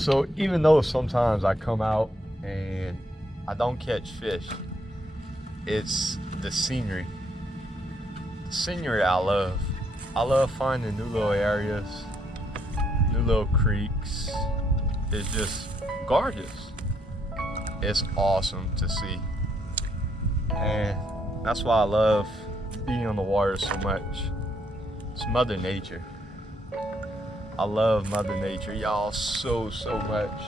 So even though sometimes I come out and I don't catch fish, it's the scenery. The scenery I love. I love finding new little areas, new little creeks. It's just gorgeous. It's awesome to see. And that's why I love being on the water so much. It's Mother Nature. I love Mother Nature, y'all, so much.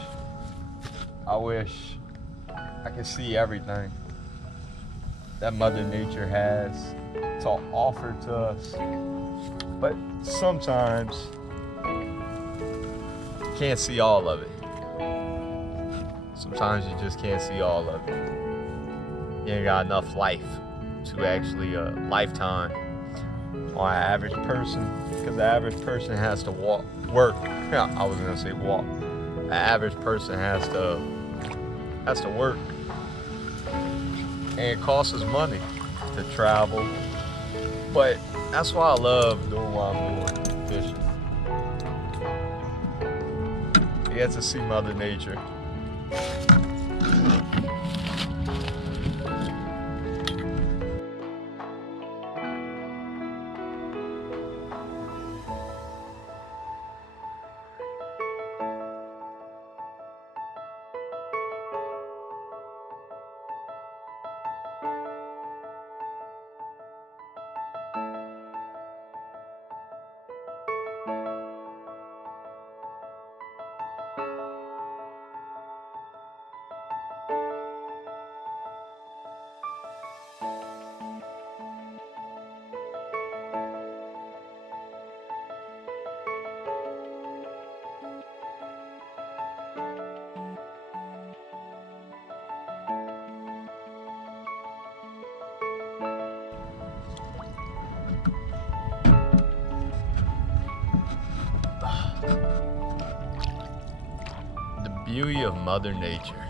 I wish I could see everything that Mother Nature has to offer to us. But sometimes you can't see all of it. Sometimes you just can't see all of it. You ain't got enough life to actually a lifetime on an average person, because the average person has to work. Yeah, I was gonna say walk. The average person has to work, and it costs us money to travel. But that's why I love doing what I'm doing, fishing. You get to see Mother Nature. The beauty of Mother Nature.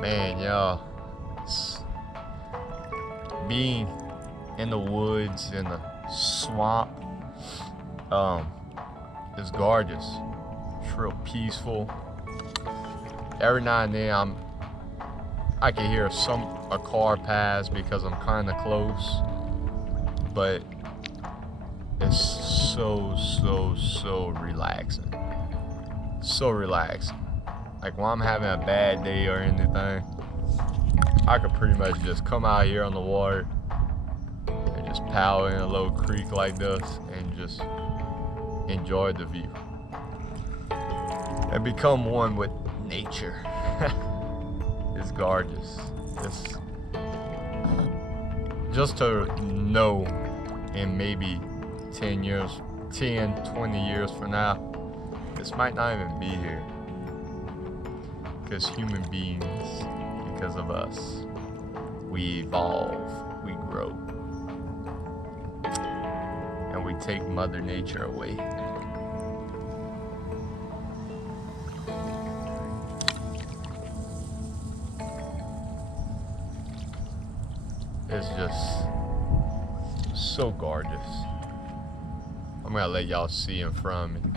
Man, y'all, being in the woods, in the swamp, is gorgeous. It's real peaceful. Every now and then I can hear a car pass because I'm kind of close, but it's so relaxing. So relaxing. Like when I'm having a bad day or anything, I could pretty much just come out here on the water and just paddle in a little creek like this and just enjoy the view and become one with nature. It's gorgeous. It's just to know in maybe 10, 20 years from now, this might not even be here. Because human beings, because of us, we evolve, we grow, and we take Mother Nature away. It's just so gorgeous. I'm gonna let y'all see in front of me.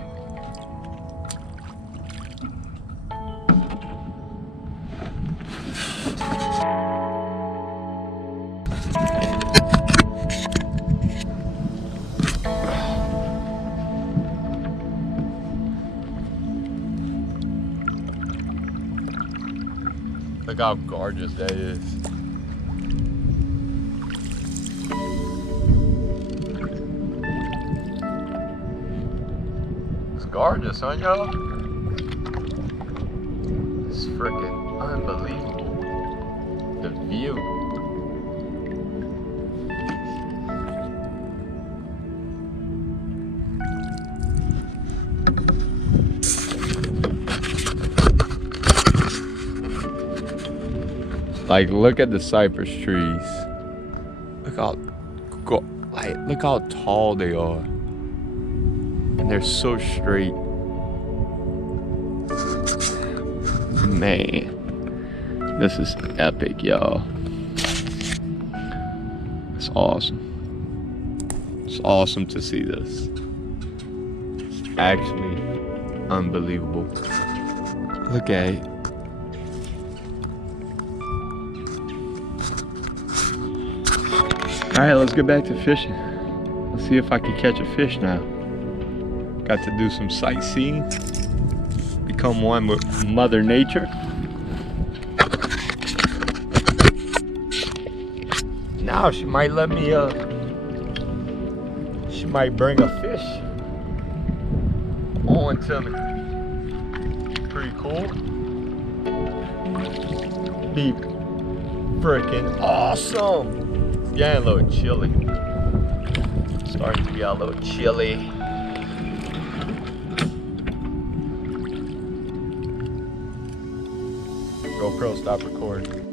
Look how gorgeous that is. It's gorgeous, huh, y'all? It's freaking unbelievable. The view. Like, look at the cypress trees. Look how tall they are, and they're so straight. Man, this is epic, y'all. It's awesome. It's awesome to see this. It's actually unbelievable. Look at it. All right, let's get back to fishing. Let's see if I can catch a fish now. Got to do some sightseeing. Become one with Mother Nature. Now she might let me, she might bring a fish on to me. Pretty cool. Be freaking awesome. Yeah, a little chilly. Starting to be a little chilly. GoPro, stop recording.